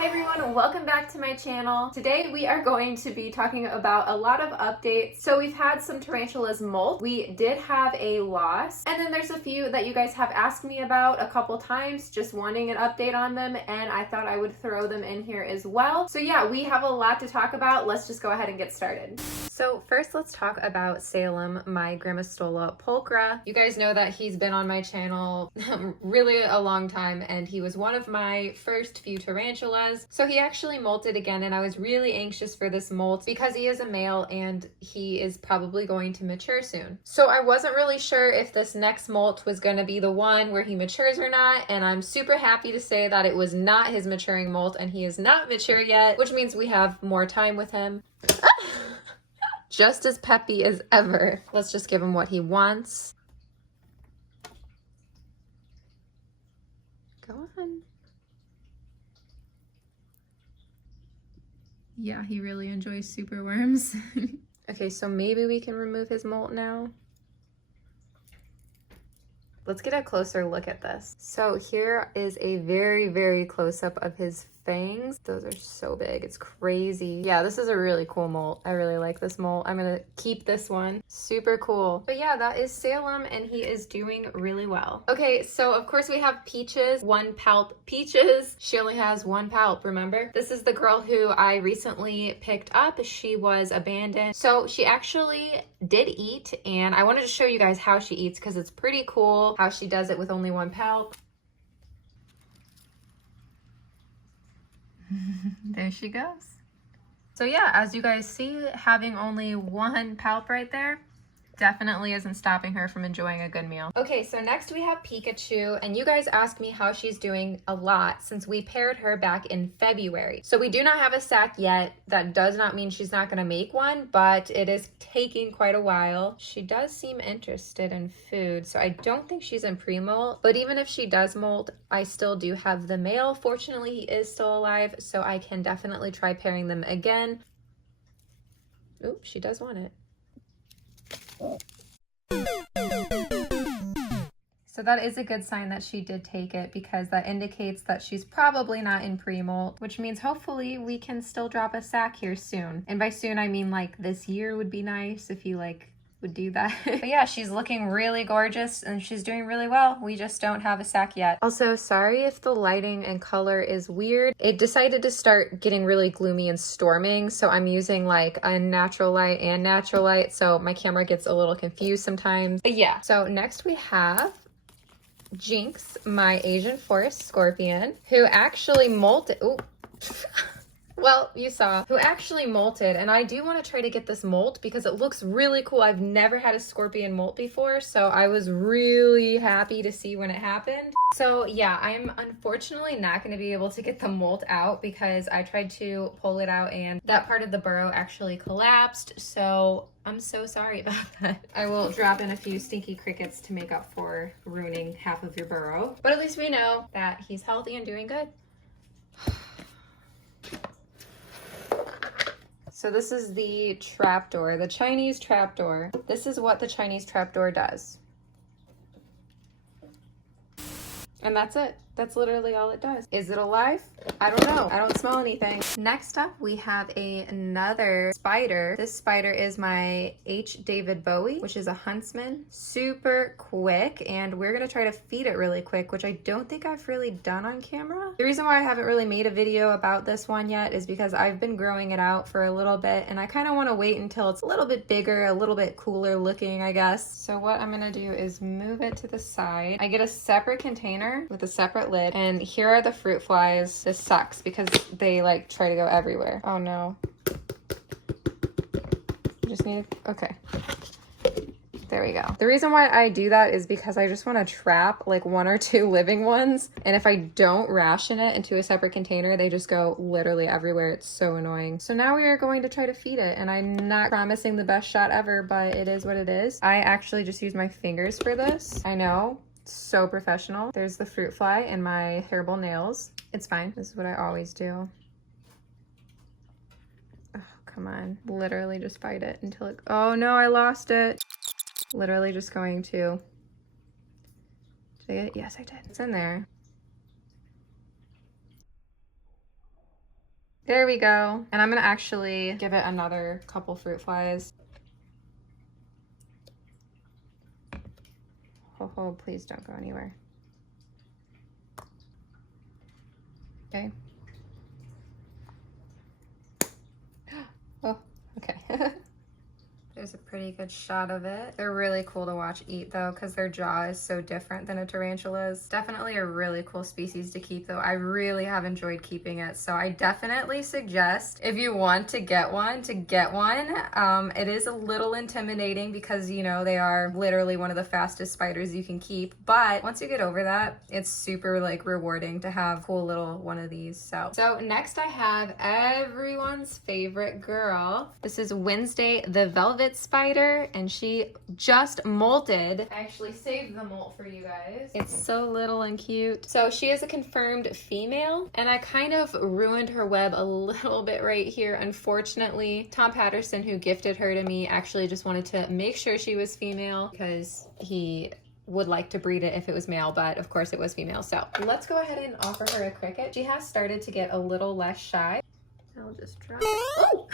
Hi everyone, welcome back to my channel. Today we are going to be talking about a lot of updates. So we've had some tarantulas molt. We did have a loss, and then there's a few that you guys have asked me about a couple times, just wanting an update on them, and I thought I would throw them in here as well. So yeah, we have a lot to talk about. Let's just go ahead and get started. So first let's talk about Salem, my Grammostola pulchra. You guys know that he's been on my channel really a long time, and he was one of my first few tarantulas. So he actually molted again, and I was really anxious for this molt because he is a male and he is probably going to mature soon. So I wasn't really sure if this next molt was going to be the one where he matures or not, and I'm super happy to say that it was not his maturing molt, and he is not mature yet, which means we have more time with him. Just as peppy as ever. Let's just give him what he wants. Go on. Yeah, he really enjoys super worms. Okay, so maybe we can remove his molt now. Let's get a closer look at this. So here is a very, very close up of his fangs. Those are so big, it's crazy. Yeah, this is a really cool molt. I really like this molt. I'm gonna keep this one. Super cool. But yeah, that is Salem, and he is doing really well. Okay, so of course we have Peaches, one palp. Peaches, she only has one palp, remember? This is the girl who I recently picked up. She was abandoned. So she actually did eat, and I wanted to show you guys how she eats because it's pretty cool how she does it with only one palp. There she goes. So yeah, as you guys see, having only one palp right there definitely isn't stopping her from enjoying a good meal. Okay, so next we have Pikachu, and you guys asked me how she's doing a lot since we paired her back in February. So we do not have a sack yet. That does not mean she's not gonna make one, but it is taking quite a while. She does seem interested in food, so I don't think she's in pre-molt, but even if she does molt, I still do have the male. Fortunately, he is still alive, so I can definitely try pairing them again. Ooh, she does want it. So that is a good sign that she did take it, because that indicates that she's probably not in pre-molt, which means hopefully we can still drop a sack here soon. And by soon, I mean like this year would be nice if you would do that. But yeah, she's looking really gorgeous and she's doing really well. We just don't have a sack yet. Also, sorry if the lighting and color is weird. It decided to start getting really gloomy and storming, so I'm using like a natural light and natural light, so my camera gets a little confused sometimes. But yeah, so next we have Jinx, my Asian forest scorpion, who actually molted. Oh. Well, you saw, who actually molted, and I do want to try to get this molt because it looks really cool. I've never had a scorpion molt before, so I was really happy to see when it happened. So yeah, I'm unfortunately not going to be able to get the molt out because I tried to pull it out and that part of the burrow actually collapsed, so I'm so sorry about that. I will drop in a few stinky crickets to make up for ruining half of your burrow, but at least we know that he's healthy and doing good. So this is the trapdoor, the Chinese trapdoor. This is what the Chinese trapdoor does. And that's it. That's literally all it does. Is it alive? I don't know. I don't smell anything. Next up, we have another spider. This spider is my H. David Bowie, which is a huntsman. Super quick, and we're gonna try to feed it really quick, which I don't think I've really done on camera. The reason why I haven't really made a video about this one yet is because I've been growing it out for a little bit, and I kind of want to wait until it's a little bit bigger, a little bit cooler looking, I guess. So what I'm gonna do is move it to the side. I get a separate container with a separate lid, and here are the fruit flies. This sucks because they like try to go everywhere. Oh no. Just need to, okay. There we go. The reason why I do that is because I just want to trap like 1 or 2 living ones, and if I don't ration it into a separate container, they just go literally everywhere. It's so annoying. So now we are going to try to feed it, and I'm not promising the best shot ever, but it is what it is. I actually just use my fingers for this. I know. So professional. There's the fruit fly and my hairball nails. It's fine. This is what I always do. Oh, come on. Literally just fight it until it... Oh no, I lost it. Literally just going to... Did I get it? Yes, I did. It's in there. There we go. And I'm gonna actually give it another couple fruit flies. Oh, please don't go anywhere. Okay. Oh, okay. There's a pretty good shot of it. They're really cool to watch eat though, because their jaw is so different than a tarantula's. Definitely a really cool species to keep though. I really have enjoyed keeping it. So I definitely suggest if you want to get one, to get one. It is a little intimidating because, you know, they are literally one of the fastest spiders you can keep. But once you get over that, it's super like rewarding to have a cool little one of these. So next I have everyone's favorite girl. This is Wednesday the Velvet Spider, and she just molted. I actually saved the molt for you guys. It's so little and cute. So she is a confirmed female, and I kind of ruined her web a little bit right here. Unfortunately, Tom Patterson, who gifted her to me, actually just wanted to make sure she was female because he would like to breed it if it was male, but of course it was female. So let's go ahead and offer her a cricket. She has started to get a little less shy. I'll just try. Oh!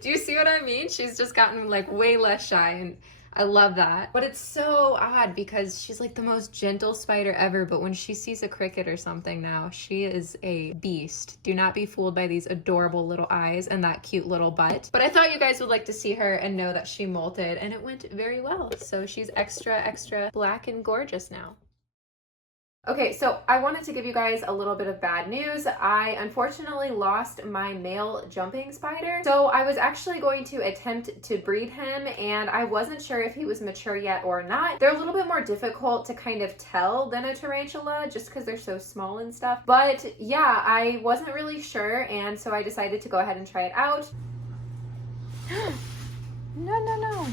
Do you see what I mean? She's just gotten like way less shy, and I love that. But it's so odd because she's like the most gentle spider ever, but when she sees a cricket or something now, she is a beast. Do not be fooled by these adorable little eyes and that cute little butt. But I thought you guys would like to see her and know that she molted, and it went very well. So she's extra black and gorgeous now. Okay, so I wanted to give you guys a little bit of bad news. I unfortunately lost my male jumping spider. So I was actually going to attempt to breed him, and I wasn't sure if he was mature yet or not. They're a little bit more difficult to kind of tell than a tarantula just because they're so small and stuff. But yeah, I wasn't really sure, and so I decided to go ahead and try it out. No.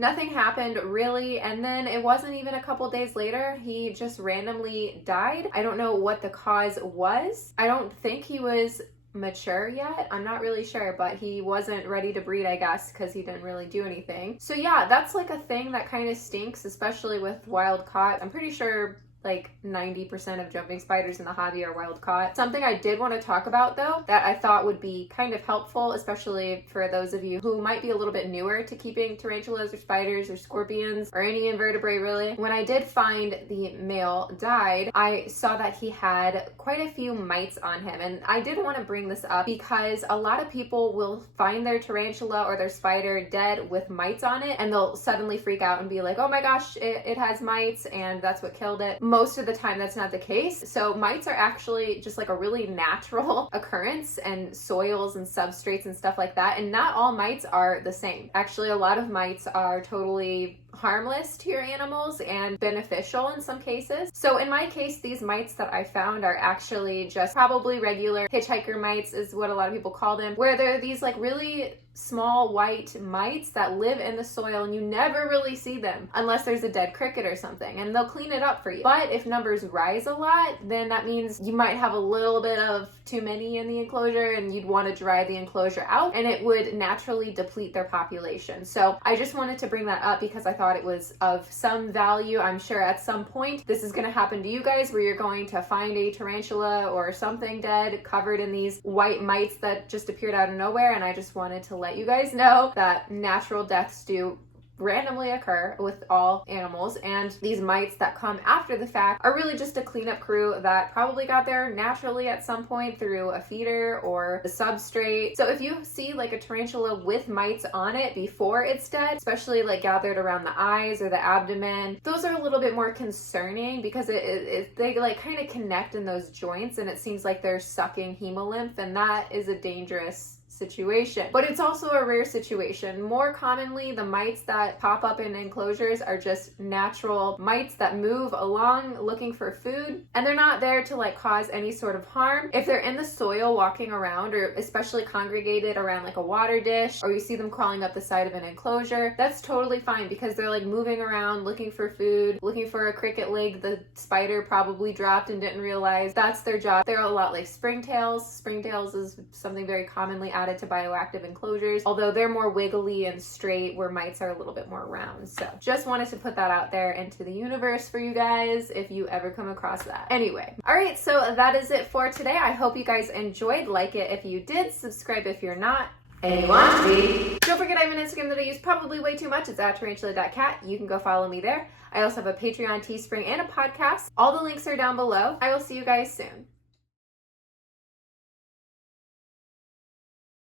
Nothing happened really, and then it wasn't even a couple days later, he just randomly died. I don't know what the cause was. I don't think he was mature yet. I'm not really sure, but he wasn't ready to breed, I guess, because he didn't really do anything. So yeah, that's like a thing that kind of stinks, especially with wild caught. I'm pretty sure like 90% of jumping spiders in the hobby are wild caught. Something I did want to talk about though, that I thought would be kind of helpful, especially for those of you who might be a little bit newer to keeping tarantulas or spiders or scorpions or any invertebrate really. When I did find the male died, I saw that he had quite a few mites on him, and I did want to bring this up because a lot of people will find their tarantula or their spider dead with mites on it, and they'll suddenly freak out and be like, oh my gosh, it has mites and that's what killed it. Most of the time that's not the case. So mites are actually just like a really natural occurrence in soils and substrates and stuff like that, and not all mites are the same. Actually, a lot of mites are totally harmless to your animals and beneficial in some cases. So in my case, these mites that I found are actually just probably regular hitchhiker mites is what a lot of people call them, where they're these like really small white mites that live in the soil, and you never really see them unless there's a dead cricket or something, and they'll clean it up for you. But if numbers rise a lot, then that means you might have a little bit of too many in the enclosure, and you'd want to dry the enclosure out, and it would naturally deplete their population. So I just wanted to bring that up because I thought it was of some value. I'm sure at some point this is going to happen to you guys, where you're going to find a tarantula or something dead covered in these white mites that just appeared out of nowhere, and I just wanted to let you guys know that natural deaths do randomly occur with all animals, and these mites that come after the fact are really just a cleanup crew that probably got there naturally at some point through a feeder or the substrate. So if you see like a tarantula with mites on it before it's dead, especially like gathered around the eyes or the abdomen, those are a little bit more concerning because they like kind of connect in those joints, and it seems like they're sucking hemolymph, and that is a dangerous situation. But it's also a rare situation. More commonly, the mites that pop up in enclosures are just natural mites that move along looking for food, and they're not there to like cause any sort of harm. If they're in the soil walking around, or especially congregated around like a water dish, or you see them crawling up the side of an enclosure, that's totally fine because they're like moving around looking for food, looking for a cricket leg the spider probably dropped and didn't realize. That's their job. They're a lot like springtails. Springtails is something very commonly added to bioactive enclosures, although they're more wiggly and straight, where mites are a little bit more round. So just wanted to put that out there into the universe for you guys if you ever come across that. Anyway, all right, so that is it for today. I hope you guys enjoyed. Like it if you did, subscribe if you're not, and you want to be. Don't forget I have an Instagram that I use probably way too much. It's at Tarantula.Kat. You can go follow me there. I also have a Patreon, Teespring, and a podcast. All the links are down below. I will see you guys soon.